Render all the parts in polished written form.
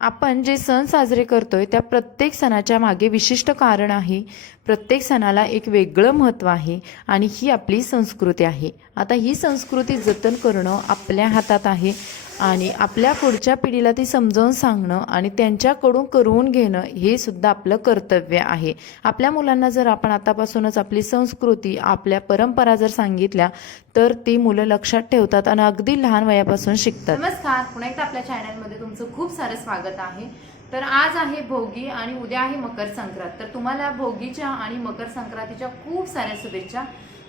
आपण जे सण साजरे करतोय त्या प्रत्येक सणाच्या मागे विशिष्ट कारण आहे. प्रत्येक सणाला एक वेगळं महत्त्व आहे आणि ही आपली संस्कृती आहे. आता ही संस्कृती जतन करणं आपल्या हातात आहे आणि आपल्या पुढच्या पिढीला ती समजावून सांगणं आणि त्यांच्याकडून करून घेणं हे सुद्धा आपलं कर्तव्य आहे. आपल्या मुलांना जर आपण आतापासूनच आपली संस्कृती, आपल्या परंपरा जर सांगितल्या तर ती मुलं लक्षात ठेवतात आणि अगदी लहान वयापासून शिकतात. नमस्कार, पुन्हा एकदा आपल्या चॅनलमध्ये तुमचं खूप सारं स्वागत आहे. तर आज आहे भोगी आणि उद्या आहे मकर संक्रांत. तर तुम्हाला भोगीच्या आणि मकर संक्रांतीच्या खूप साऱ्या शुभेच्छा.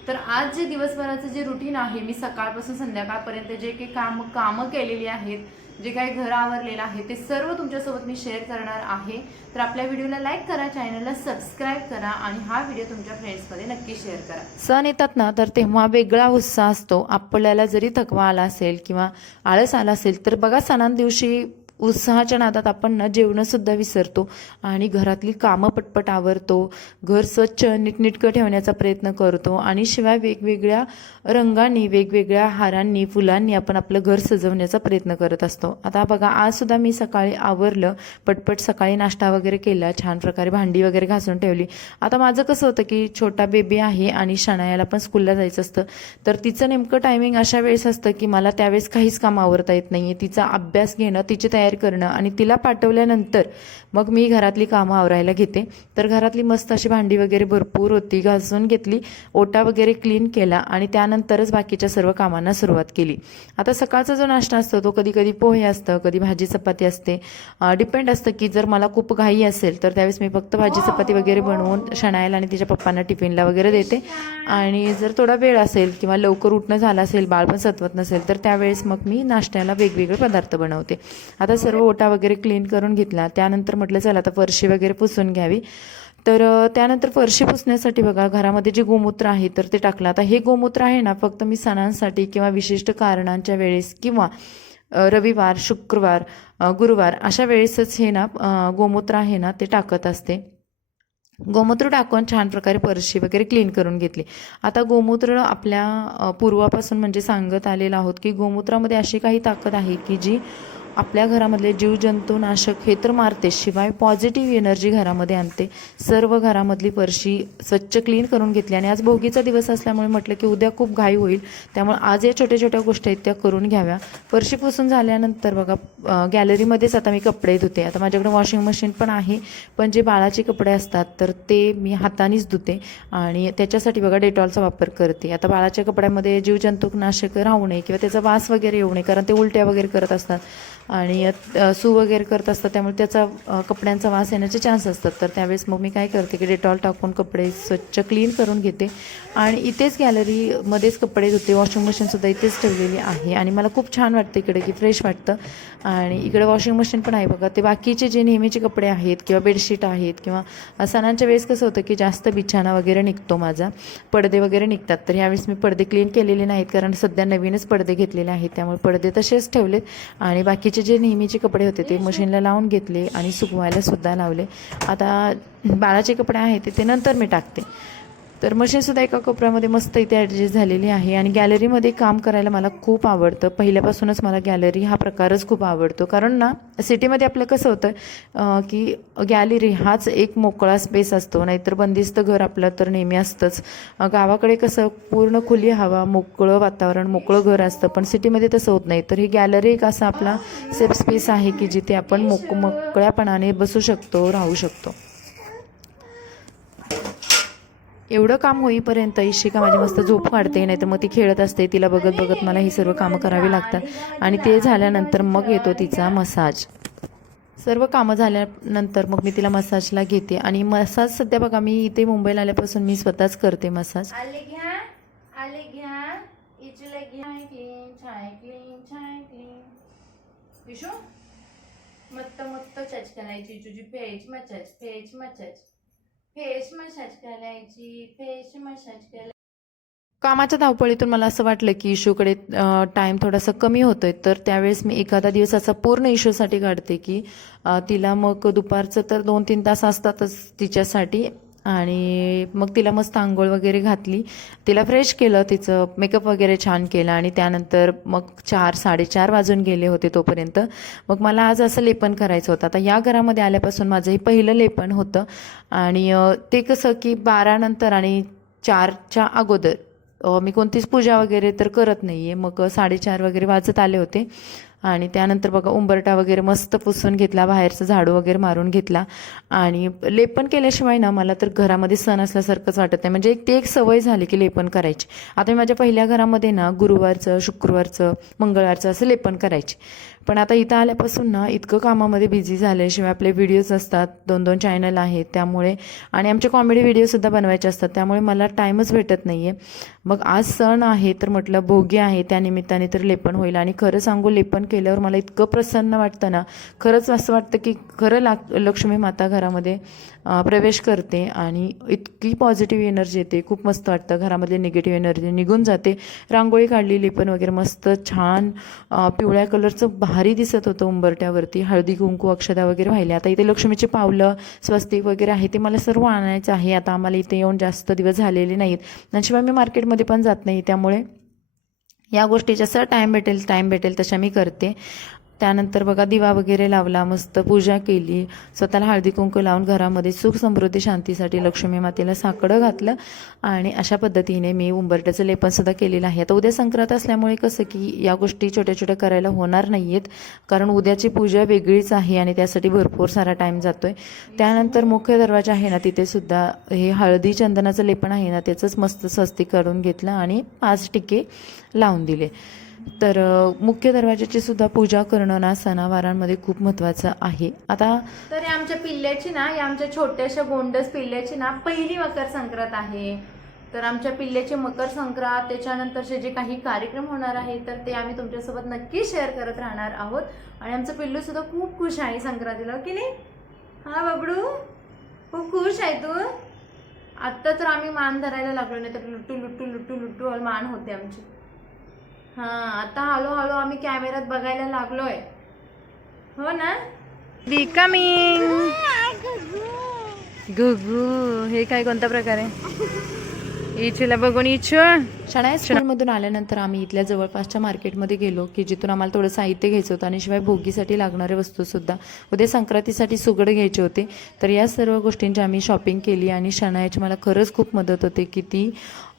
तर आज जे दिवसभराचं जे रुटीन आहे, मी सकाळपासून संध्याकाळपर्यंत जे काही कामं केलेली आहेत, जे काही घर आवरलेलं आहे, ते सर्व तुमच्यासोबत मी शेअर करणार आहे. तर आपल्या व्हिडिओला लाईक करा, चॅनलला सबस्क्राईब करा आणि हा व्हिडिओ तुमच्या फ्रेंड्समध्ये नक्की शेअर करा. सण येतात ना, तर तेव्हा वेगळा उत्साह असतो. आपल्याला जरी थकवा आला असेल किंवा आळस आला असेल तर बघा, सणांदिवशी उत्साहाच्या नादात आपण ना जेवणं सुद्धा विसरतो आणि घरातली कामं पटपट आवरतो, घर स्वच्छ नीटनेटकं ठेवण्याचा प्रयत्न करतो आणि शिवाय वेगवेगळ्या रंगांनी, वेगवेगळ्या हारांनी, फुलांनी आपण आपलं घर सजवण्याचा प्रयत्न करत असतो. आता बघा, आज सुद्धा मी सकाळी आवरलं, पटपट सकाळी नाश्ता वगैरे केला, छान प्रकारे भांडी वगैरे घासून ठेवली. आता माझं कसं होतं की छोटा बेबी आहे आणि शनायाला पण स्कूलला जायचं असतं, तर तिचं नेमकं टायमिंग अशा वेळेस असतं की मला त्यावेळेस काहीच काम आवरता येत नाही. तिचा अभ्यास घेणं, तिची तयारी करणं आणि तिला पाठवल्यानंतर मग मी घरातली कामं आवरायला घेते. तर घरातली मस्त अशी भांडी वगैरे भरपूर होती, घासून घेतली, ओटा वगैरे क्लीन केला आणि त्यानंतरच बाकीच्या सर्व कामांना सुरुवात केली. आता सकाळचा जो नाश्ता असतो तो कधी कधी पोहे असतं, कधी भाजी चपाती असते, डिपेंड असतं की जर मला खूप घाई असेल तर त्यावेळेस मी फक्त भाजी चपाती वगैरे बनवून शनायाला आणि तिच्या पप्पांना टिफिनला वगैरे देते. आणि जर थोडा वेळ असेल किंवा लवकर उठणं झालं असेल, बाळ पण सतवत नसेल, तर त्यावेळेस मग मी नाश्त्याला वेगवेगळे पदार्थ बनवते. आता सर्व ओटा वगैरे क्लीन करून घेतला, त्यानंतर म्हटलं चला आता फरशी वगैरे पुसून घ्यावी. तर त्यानंतर फरशी पुसण्यासाठी बघा, घरामध्ये जे गोमूत्र आहे तर ते टाकलं. आता हे गोमूत्र आहे ना, फक्त मी सणांसाठी किंवा विशिष्ट कारणांच्या वेळेस किंवा रविवार, शुक्रवार, गुरुवार अशा वेळेसच हे ना गोमूत्र आहे ना ते टाकत असते. गोमूत्र टाकून छान प्रकारे फरशी वगैरे क्लीन करून घेतली. आता गोमूत्र आपल्या पूर्वापासून म्हणजे सांगत आलेलं आहोत की गोमूत्रामध्ये अशी काही ताकद आहे की जी आपल्या घरामधले जीवजंतू नाशक हे तर मारते, शिवाय पॉझिटिव्ह एनर्जी घरामध्ये आणते. सर्व घरामधली फरशी स्वच्छ क्लीन करून घेतली आणि आज भोगीचा दिवस असल्यामुळे म्हटलं की उद्या खूप घाई होईल, त्यामुळे आज या छोट्या छोट्या गोष्टी आहेत त्या करून घ्याव्या. फरशी पुसून झाल्यानंतर बघा, गॅलरीमध्येच आता मी कपडे धुते. आता माझ्याकडे वॉशिंग मशीन पण आहे, पण जे बाळाचे कपडे असतात तर ते मी हातानेच धुते आणि त्याच्यासाठी बघा डेटॉलचा वापर करते. आता बाळाच्या कपड्यामध्ये जीवजंतुनाशक राहू नये किंवा त्याचा वास वगैरे येऊ नये, कारण ते उलट्या वगैरे करत असतात आणि सू वगैरे करत असतात, त्यामुळे त्याचा कपड्यांचा वास येण्याचे चान्स असतात. तर त्यावेळेस मग मी काय करते की डेटॉल टाकून कपडे स्वच्छ क्लीन करून घेते आणि इथेच गॅलरीमध्येच कपडे धुते. वॉशिंग मशीनसुद्धा इथेच ठेवलेली आहे आणि मला खूप छान वाटतं इकडे की फ्रेश वाटतं. आणि इकडे वॉशिंग मशीन पण आहे बघा. ते बाकीचे जे नेहमीचे कपडे आहेत किंवा बेडशीट आहेत किंवा सणांच्या वेळेस कसं होतं की जास्त बिछाना वगैरे निघतो माझा, पडदे वगैरे निघतात. तर यावेळेस मी पडदे क्लीन केलेले नाहीत, कारण सध्या नवीनच पडदे घेतलेले आहेत, त्यामुळे पडदे तसेच ठेवलेत आणि बाकीचे जे नेहमीचे कपडे होते ते मशीनला लावून घेतले आणि सुकवायला सुद्धा लावले. आता बाळाचे कपडे आहेत ते नंतर मी टाकते. तर मशीनसुद्धा एका कोपऱ्यामध्ये मस्त इथे ॲडजस्ट झालेली आहे आणि गॅलरीमध्ये काम करायला मला खूप आवडतं. पहिल्यापासूनच मला गॅलरी हा प्रकारच खूप आवडतो, कारण ना सिटीमध्ये आपलं कसं होतं की गॅलरी हाच एक मोकळा स्पेस असतो, नाहीतर बंदिस्त घर आपलं तर नेहमी असतंच. गावाकडे कसं पूर्ण खुली हवा, मोकळं वातावरण, मोकळं घर असतं, पण सिटीमध्ये तसं होत नाही. तर ही गॅलरी एक असा आपला सेफ स्पेस आहे की जिथे आपण मोकळ्यापणाने बसू शकतो, राहू शकतो. एवढं काम होईपर्यंत इशिका माझी मस्त झोप काढते, नाही तर मग ती खेळत असते. तिला बघत बघत मला ही सर्व कामं करावी लागतात आणि ते झाल्यानंतर मग येतो तिचा मसाज. सर्व कामं झाल्यानंतर मग मी तिला मसाजला घेते आणि मसाज सध्या बघा, मी इथे मुंबईला आल्यापासून मी स्वतःच करते मसाज. मस्त मस्त चच करायची तुझी face massage, face massage, face massage करायची, फेस मसाज करायची. कामाच्या धावपळीतून मला असं वाटलं की इशूकडे टाईम थोडासा कमी होतोय, तर त्यावेळेस मी एखादा दिवस असा पूर्ण इशूसाठी काढते की तिला मग दुपारचं तर 2-3 तास असतातच तिच्यासाठी आणि मग तिला मस्त आंघोळ वगैरे घातली, तिला फ्रेश केलं, तिचं मेकअप वगैरे छान केला आणि त्यानंतर मग 4-4:30 वाजून गेले होते तोपर्यंत. मग मला आज असं लेपन करायचं होतं. आता या घरामध्ये आल्यापासून माझं हे पहिलं लेपन होतं आणि ते कसं की 12 नंतर आणि 4च्या अगोदर मी कोणतीच पूजा वगैरे तर करत नाही आहे. मग 4:30 वगैरे वाजत आले होते आणि त्यानंतर बघा उंबरठा वगैरे मस्त पुसून घेतला, बाहेरचं झाडू वगैरे मारून घेतला आणि लेपन केल्याशिवाय ना मला तर घरामध्ये सण असल्यासारखंच वाटत नाही. म्हणजे ती एक सवय झाली की लेपन करायची. आता मी माझ्या पहिल्या घरामध्ये ना गुरुवारचं, शुक्रवारचं, मंगळवारचं असं लेपन करायचे. पण आता इथं आल्यापासून ना इतकं कामामध्ये बिझी झाल्याशिवाय आपले व्हिडिओज असतात, 2-2 चॅनल आहेत त्यामुळे, आणि आमचे कॉमेडी व्हिडिओसुद्धा बनवायचे असतात, त्यामुळे मला टाईमच भेटत नाही आहे. मग आज सण आहे तर म्हटलं भोगी आहे त्यानिमित्ताने तर लेपन होईल. आणि खरं सांगू, लेपन केल्यावर मला इतकं प्रसन्न वाटतं ना, खरंच असं वाटतं की खरं लक्ष्मी माता घरामध्ये प्रवेश करते आणि इतकी पॉझिटिव्ह एनर्जी येते, खूप मस्त वाटतं. घरामधली निगेटिव्ह एनर्जी निघून जाते. रांगोळी काढली, लेपन वगैरे मस्त छान पिवळ्या कलरचं भारी दिसत होतं उंबरट्यावरती. हळदी कुंकू अक्षता वगैरे वाहिले. आता इथे लक्ष्मीची पावलं, स्वस्तिक वगैरे आहे ते मला सर्व आणायचं आहे. आता आम्हाला इथे येऊन जास्त दिवस झालेले नाहीत आणि शिवाय मी मार्केटमध्ये पण जात नाही, त्यामुळे या गोष्टी जसं टाईम भेटेल तशा मी करते. त्यानंतर बघा दिवा वगैरे लावला, मस्त पूजा केली, स्वतःला हळदी कुंकू लावून घरामध्ये सुख समृद्धी शांतीसाठी लक्ष्मी मातेला साकडं घातलं आणि अशा पद्धतीने मी उंबरट्याचं लेपनसुद्धा केलेलं आहे. आता उद्या संक्रांत असल्यामुळे कसं की या गोष्टी छोट्या छोट्या करायला होणार नाही आहेत, कारण उद्याची पूजा वेगळीच आहे आणि त्यासाठी भरपूर सारा टाईम जातो आहे. त्यानंतर मुख्य दरवाजा आहे ना, तिथे सुद्धा हे हळदी चंदनाचं लेपन आहे ना, त्याचंच मस्त स्वस्तिक काढून घेतलं आणि 5 टिके लावून दिले. तर मुख्य दरवाजाची सुद्धा पूजा करणं ना सणावारांमध्ये खूप महत्त्वाचं आहे. आता तर आमच्या पिल्ल्याची ना, या आमच्या छोट्याशा गोंडस पिल्ल्याची ना पहिली मकर संक्रांत आहे. तर आमच्या पिल्ल्याची मकर संक्रांत, त्याच्यानंतरचे जे काही कार्यक्रम होणार आहे तर ते आम्ही तुमच्यासोबत नक्की शेअर करत राहणार आहोत. आणि आमचं पिल्लू सुद्धा खूप खुश आहे संक्रांतीला, की नाही? हा बबडू, खूप खुश आहे तू. आत्ता तर आम्ही मान धरायला लागलो, नाही तर लुट्टू लुट्टू लुट्टू लुट्टू मान होते आमची. हा, आता हळूहळू आम्ही कॅमेऱ्यात बघायला लागलोय, हो ना? दी कमिंग गुगू. हे काय कोणता प्रकार आहे? इचूला बघून इचू. शाळा स्कूलमधून आल्यानंतर आम्ही इथल्या जवळपासच्या मार्केटमध्ये गेलो की जिथून आम्हाला थोडं साहित्य घ्यायचं होतं आणि शिवाय भोगीसाठी लागणाऱ्या वस्तूसुद्धा, उद्या संक्रांतीसाठी सुगड घ्यायचे होते. तर या सर्व गोष्टींची आम्ही शॉपिंग केली आणि शनायाची मला खरंच खूप मदत होते की ती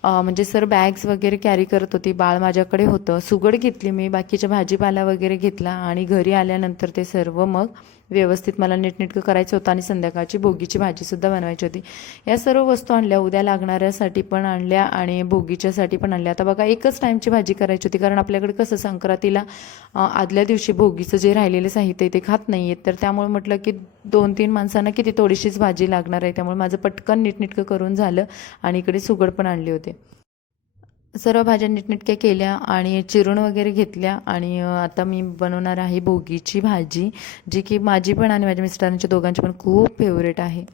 म्हणजे सर बॅग्स वगैरे कॅरी करत होती, बाळ माझ्याकडे होतं. सुगड घेतली मी, बाकीच्या भाजीपाला वगैरे घेतला आणि घरी आल्यानंतर ते सर्व मग व्यवस्थित मला नीटनेटकं करायचं होतं आणि संध्याकाळची भोगीची भाजीसुद्धा बनवायची होती. या सर्व वस्तू आणल्या, उद्या लागणाऱ्यासाठी पण आणल्या आणि भोगीच्यासाठी पण आणल्या. आता बघा एकच टाईमची भाजी करायची होती, कारण आपल्याकडे कसं संक्रांतीला आदल्या दिवशी भोगीचं जे राहिलेलं साहित्य आहे ते खात नाही आहेत, तर त्यामुळे म्हटलं की 2-3 माणसांना किती थोडीशीच भाजी लागणार आहे, त्यामुळे माझं पटकन नीटनेटकं करून झालं आणि इकडे सुगड पण आणले होते. सर्व भाज्या नीटनेटक्या केल्या आणि चिरून वगैरे घेतल्या आणि आता मी बनवणार आहे भोगीची भाजी, जी की माझी पण आणि माझ्या मिस्टरांच्या दोघांची पण खूप फेवरेट आहे.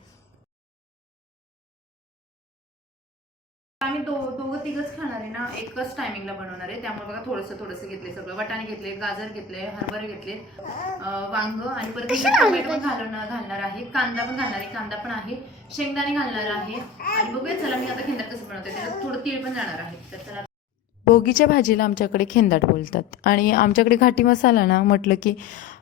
आम्ही दोघं तिघच खाणार आहे ना, एकच टायमिंगला बनवणार आहे, त्यामुळे बघा थोडंसं घेतले, सगळं वाटाणे घेतले, गाजर घेतले, हरभरे घेतले, वांग आणि परत टोमॅटो पण घालणार आहे, कांदा पण घालणार आहे, कांदा पण आहे, शेंगदाणे घालणार आहे. आणि बघूया चला मी आता खिंदाट कसं बनवते, त्याच्यात थोडं तीळ पण जाणार आहे. तर चला. भोगीच्या भाजीला आमच्याकडे खिंदाट बोलतात आणि आमच्याकडे घाटी मसाला ना म्हटलं की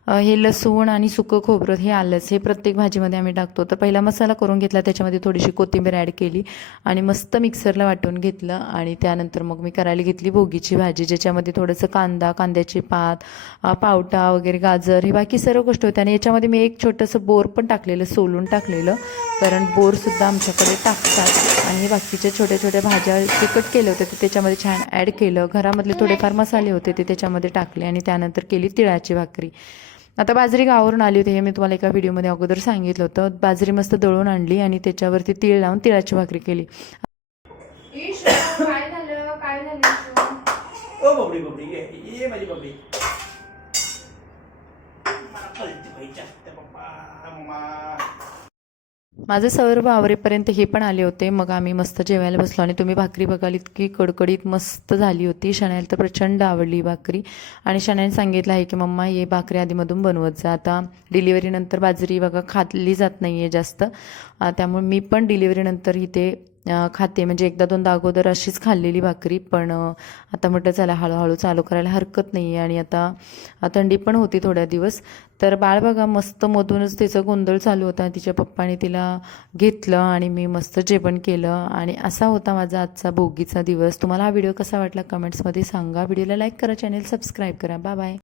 हे लसूण आणि सुकं खोबरं, हे आलंच, हे प्रत्येक भाजीमध्ये आम्ही टाकतो. तर पहिला मसाला करून घेतला, त्याच्यामध्ये थोडीशी कोथिंबीर ॲड केली आणि मस्त मिक्सरला वाटून घेतलं आणि त्यानंतर मग मी करायला घेतली भोगीची भाजी, ज्याच्यामध्ये थोडंसं कांद्याची पात, पावटा वगैरे, गाजर, हे बाकी सर्व गोष्टी होत्या. आणि याच्यामध्ये मी एक छोटंसं बोर पण टाकलेलं, सोलून टाकलेलं, कारण बोरसुद्धा आमच्याकडे टाकतात. आणि बाकीच्या छोट्या छोट्या भाज्या जे कट केले होते ते त्याच्यामध्ये छान ॲड केलं. घरामधले थोडेफार मसाले होते ते त्याच्यामध्ये टाकले आणि त्यानंतर केली तिळाची भाकरी. आता बाजरी गावावरून आली होती, हे मी तुम्हाला एका व्हिडिओमध्ये अगोदर सांगितलं होतं. बाजरी मस्त दळून आणली आणि त्याच्यावरती तीळ लावून तिळाची भाकरी केली. काय झालं ओ बबडी ये माझी बबडी. मला कळते भाई जास्त पप्पा मम्मा. माझं सर्व आवरेपर्यंत हे पण आले होते. मग आम्ही मस्त जेवायला बसलो आणि तुम्ही भाकरी बघाल इतकी कडकडीत मस्त झाली होती. शनायला तर प्रचंड आवडली ही भाकरी आणि शनाने सांगितलं आहे की मम्मा हे भाकरी आधीमधून बनवत जा. आता डिलिव्हरीनंतर बाजरी बघा खाल्ली जात नाही आहे जास्त, त्यामुळे मी पण डिलिव्हरीनंतर इथे खाते, म्हणजे एकदा दोनदा अगोदर अशीच खाल्लेली भाकरी. पण आता म्हटलं चला हळूहळू चालू करायला हरकत नाही आहे. आणि आता थंडी पण होती थोड्या दिवस. तर बाळ बघा मस्त मधूनच तिचा गोंधळ चालू होता. तिच्या पप्पाने तिला घेतलं आणि मी मस्त जेवण केलं. आणि असा होता माझा आजचा भोगीचा दिवस. तुम्हाला हा व्हिडिओ कसा वाटला कमेंट्समध्ये सांगा. व्हिडिओला लाईक करा, चॅनल सबस्क्राईब करा. Bye bye.